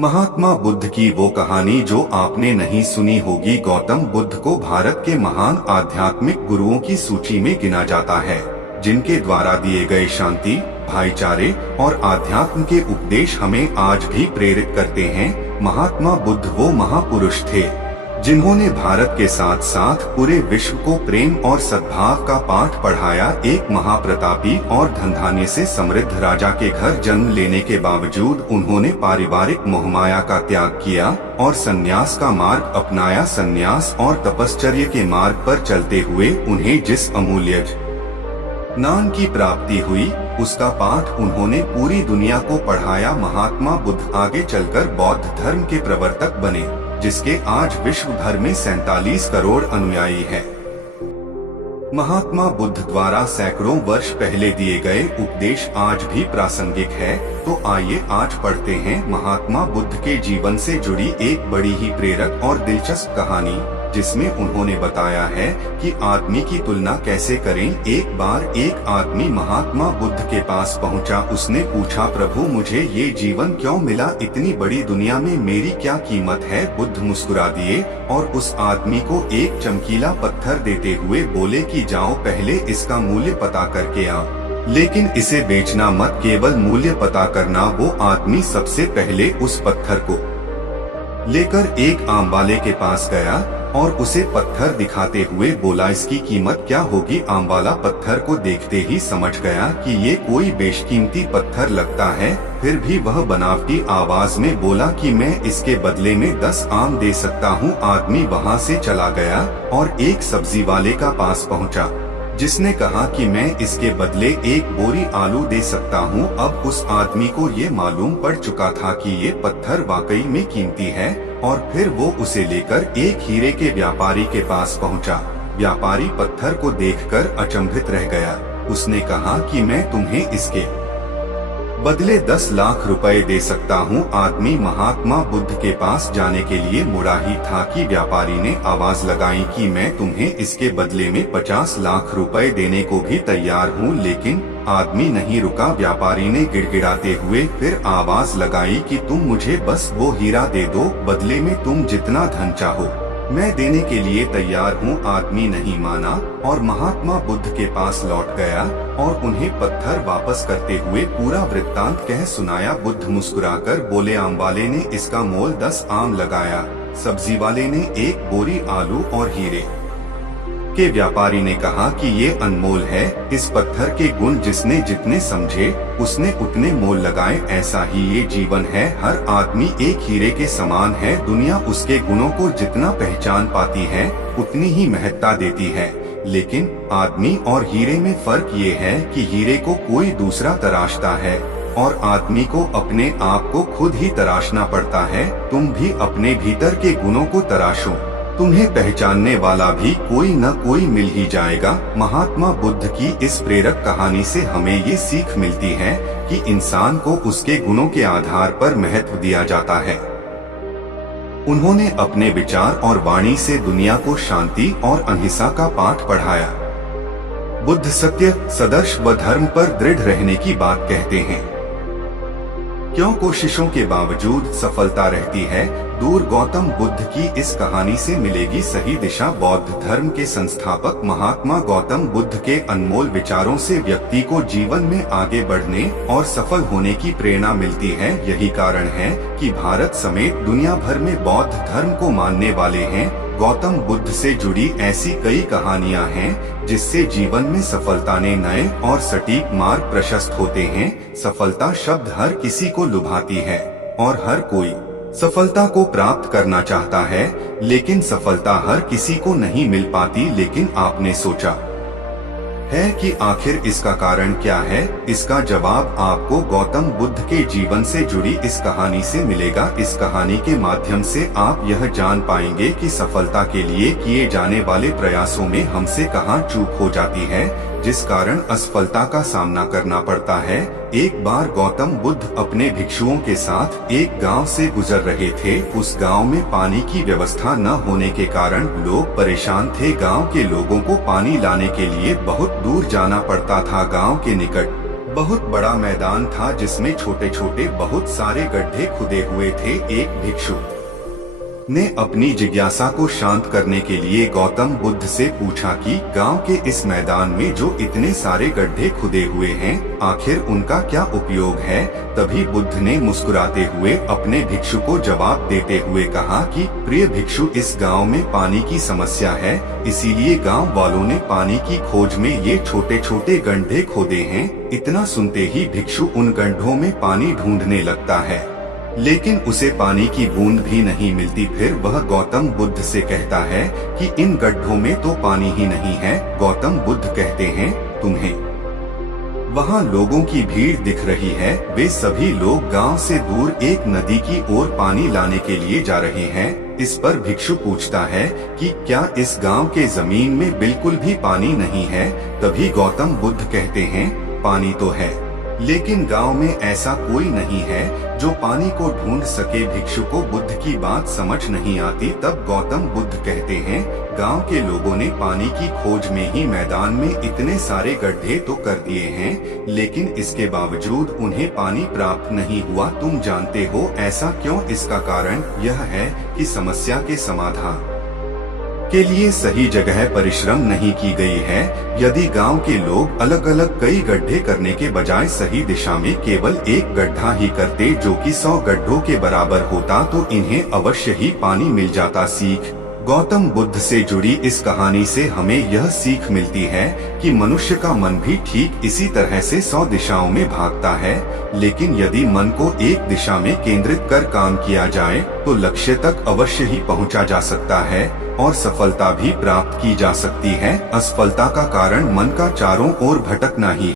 महात्मा बुद्ध की वो कहानी जो आपने नहीं सुनी होगी। गौतम बुद्ध को भारत के महान आध्यात्मिक गुरुओं की सूची में गिना जाता है, जिनके द्वारा दिए गए शांति, भाईचारे और आध्यात्म के उपदेश हमें आज भी प्रेरित करते हैं। महात्मा बुद्ध वो महापुरुष थे जिन्होंने भारत के साथ साथ पूरे विश्व को प्रेम और सद्भाव का पाठ पढ़ाया। एक महाप्रतापी और धनधान्य से समृद्ध राजा के घर जन्म लेने के बावजूद उन्होंने पारिवारिक मोहमाया का त्याग किया और संन्यास का मार्ग अपनाया। संन्यास और तपश्चर्या के मार्ग पर चलते हुए उन्हें जिस अमूल्य ज्ञान की प्राप्ति हुई, उसका पाठ उन्होंने पूरी दुनिया को पढ़ाया। महात्मा बुद्ध आगे चलकर बौद्ध धर्म के प्रवर्तक बने, जिसके आज विश्व भर में 47 करोड़ अनुयायी हैं। महात्मा बुद्ध द्वारा सैकड़ों वर्ष पहले दिए गए उपदेश आज भी प्रासंगिक है। तो आइए आज पढ़ते हैं महात्मा बुद्ध के जीवन से जुड़ी एक बड़ी ही प्रेरक और दिलचस्प कहानी, जिसमें उन्होंने बताया है कि आदमी की तुलना कैसे करें। एक बार एक आदमी महात्मा बुद्ध के पास पहुंचा। उसने पूछा, प्रभु मुझे ये जीवन क्यों मिला? इतनी बड़ी दुनिया में मेरी क्या कीमत है? बुद्ध मुस्कुरा दिए और उस आदमी को एक चमकीला पत्थर देते हुए बोले कि जाओ पहले इसका मूल्य पता करके आओ, लेकिन इसे बेचना मत, केवल मूल्य पता करना। वो आदमी सबसे पहले उस पत्थर को लेकर एक आम वाले के पास गया और उसे पत्थर दिखाते हुए बोला, इसकी कीमत क्या होगी? आम वाला पत्थर को देखते ही समझ गया कि ये कोई बेशकीमती पत्थर लगता है। फिर भी वह बनावटी आवाज में बोला कि मैं इसके बदले में 10 आम दे सकता हूँ। आदमी वहाँ से चला गया और एक सब्जी वाले का पास पहुँचा, जिसने कहा कि मैं इसके बदले एक बोरी आलू दे सकता हूँ। अब उस आदमी को ये मालूम पड़ चुका था कि ये पत्थर वाकई में कीमती है और फिर वो उसे लेकर एक हीरे के व्यापारी के पास पहुँचा। व्यापारी पत्थर को देखकर अचंभित रह गया। उसने कहा कि मैं तुम्हें इसके बदले 10 लाख रुपए दे सकता हूँ। आदमी महात्मा बुद्ध के पास जाने के लिए मुड़ा ही था कि व्यापारी ने आवाज लगाई कि मैं तुम्हें इसके बदले में 50 लाख रुपए देने को भी तैयार हूँ। लेकिन आदमी नहीं रुका। व्यापारी ने गिड़गिड़ाते हुए फिर आवाज लगाई कि तुम मुझे बस वो हीरा दे दो, बदले में तुम जितना धन चाहो मैं देने के लिए तैयार हूँ। आदमी नहीं माना और महात्मा बुद्ध के पास लौट गया और उन्हें पत्थर वापस करते हुए पूरा वृत्तांत कह सुनाया। बुद्ध मुस्कुराकर बोले, आम वाले ने इसका मोल 10 आम लगाया, सब्जी वाले ने एक बोरी आलू और हीरे के व्यापारी ने कहा कि ये अनमोल है। इस पत्थर के गुण जिसने जितने समझे उसने उतने मोल लगाए। ऐसा ही ये जीवन है। हर आदमी एक हीरे के समान है। दुनिया उसके गुणों को जितना पहचान पाती है उतनी ही महत्ता देती है, लेकिन आदमी और हीरे में फर्क ये है कि हीरे को कोई दूसरा तराशता है और आदमी को अपने आप को खुद ही तराशना पड़ता है। तुम भी अपने भीतर के गुणों को तराशो, तुम्हें पहचानने वाला भी कोई न कोई मिल ही जाएगा। महात्मा बुद्ध की इस प्रेरक कहानी से हमें ये सीख मिलती है कि इंसान को उसके गुणों के आधार पर महत्व दिया जाता है। उन्होंने अपने विचार और वाणी से दुनिया को शांति और अहिंसा का पाठ पढ़ाया। बुद्ध सत्य, सदर्श व धर्म पर दृढ़ रहने की बात कहते हैं। क्यों कोशिशों के बावजूद सफलता रहती है दूर? गौतम बुद्ध की इस कहानी से मिलेगी सही दिशा। बौद्ध धर्म के संस्थापक महात्मा गौतम बुद्ध के अनमोल विचारों से व्यक्ति को जीवन में आगे बढ़ने और सफल होने की प्रेरणा मिलती है। यही कारण है कि भारत समेत दुनिया भर में बौद्ध धर्म को मानने वाले हैं। गौतम बुद्ध से जुड़ी ऐसी कई कहानियां हैं जिससे जीवन में सफलता ने नए और सटीक मार्ग प्रशस्त होते हैं। सफलता शब्द हर किसी को लुभाती है और हर कोई सफलता को प्राप्त करना चाहता है, लेकिन सफलता हर किसी को नहीं मिल पाती। लेकिन आपने सोचा है कि आखिर इसका कारण क्या है? इसका जवाब आपको गौतम बुद्ध के जीवन से जुड़ी इस कहानी से मिलेगा। इस कहानी के माध्यम से आप यह जान पाएंगे कि सफलता के लिए किए जाने वाले प्रयासों में हमसे कहाँ चूक हो जाती है, जिस कारण असफलता का सामना करना पड़ता है। एक बार गौतम बुद्ध अपने भिक्षुओं के साथ एक गांव से गुजर रहे थे। उस गांव में पानी की व्यवस्था न होने के कारण लोग परेशान थे। गांव के लोगों को पानी लाने के लिए बहुत दूर जाना पड़ता था। गांव के निकट बहुत बड़ा मैदान था जिसमें छोटे छोटे बहुत सारे गड्ढे खुदे हुए थे। एक भिक्षु ने अपनी जिज्ञासा को शांत करने के लिए गौतम बुद्ध से पूछा कि गांव के इस मैदान में जो इतने सारे गड्ढे खुदे हुए हैं, आखिर उनका क्या उपयोग है। तभी बुद्ध ने मुस्कुराते हुए अपने भिक्षु को जवाब देते हुए कहा कि प्रिय भिक्षु, इस गांव में पानी की समस्या है, इसीलिए गांव वालों ने पानी की खोज में ये छोटे छोटे गड्ढे खोदे हैं। इतना सुनते ही भिक्षु उन गड्ढों में पानी ढूंढने लगता है, लेकिन उसे पानी की बूंद भी नहीं मिलती। फिर वह गौतम बुद्ध से कहता है कि इन गड्ढों में तो पानी ही नहीं है। गौतम बुद्ध कहते हैं, तुम्हें वहाँ लोगों की भीड़ दिख रही है। वे सभी लोग गांव से दूर एक नदी की ओर पानी लाने के लिए जा रहे हैं। इस पर भिक्षु पूछता है कि क्या इस गांव के जमीन में बिल्कुल भी पानी नहीं है। तभी गौतम बुद्ध कहते हैं, पानी तो है, लेकिन गांव में ऐसा कोई नहीं है जो पानी को ढूंढ सके। भिक्षु को बुद्ध की बात समझ नहीं आती। तब गौतम बुद्ध कहते हैं, गांव के लोगों ने पानी की खोज में ही मैदान में इतने सारे गड्ढे तो कर दिए हैं, लेकिन इसके बावजूद उन्हें पानी प्राप्त नहीं हुआ। तुम जानते हो ऐसा क्यों? इसका कारण यह है कि समस्या के समाधान के लिए सही जगह परिश्रम नहीं की गई है। यदि गांव के लोग अलग अलग कई गड्ढे करने के बजाय सही दिशा में केवल एक गड्ढा ही करते जो कि 100 गड्ढों के बराबर होता, तो इन्हें अवश्य ही पानी मिल जाता। सीख गौतम बुद्ध से जुड़ी इस कहानी से हमें यह सीख मिलती है कि मनुष्य का मन भी ठीक इसी तरह से 100 दिशाओं में भागता है, लेकिन यदि मन को एक दिशा में केंद्रित कर काम किया जाए तो लक्ष्य तक अवश्य ही पहुंचा जा सकता है और सफलता भी प्राप्त की जा सकती है। असफलता का कारण मन का चारों ओर भटकना ही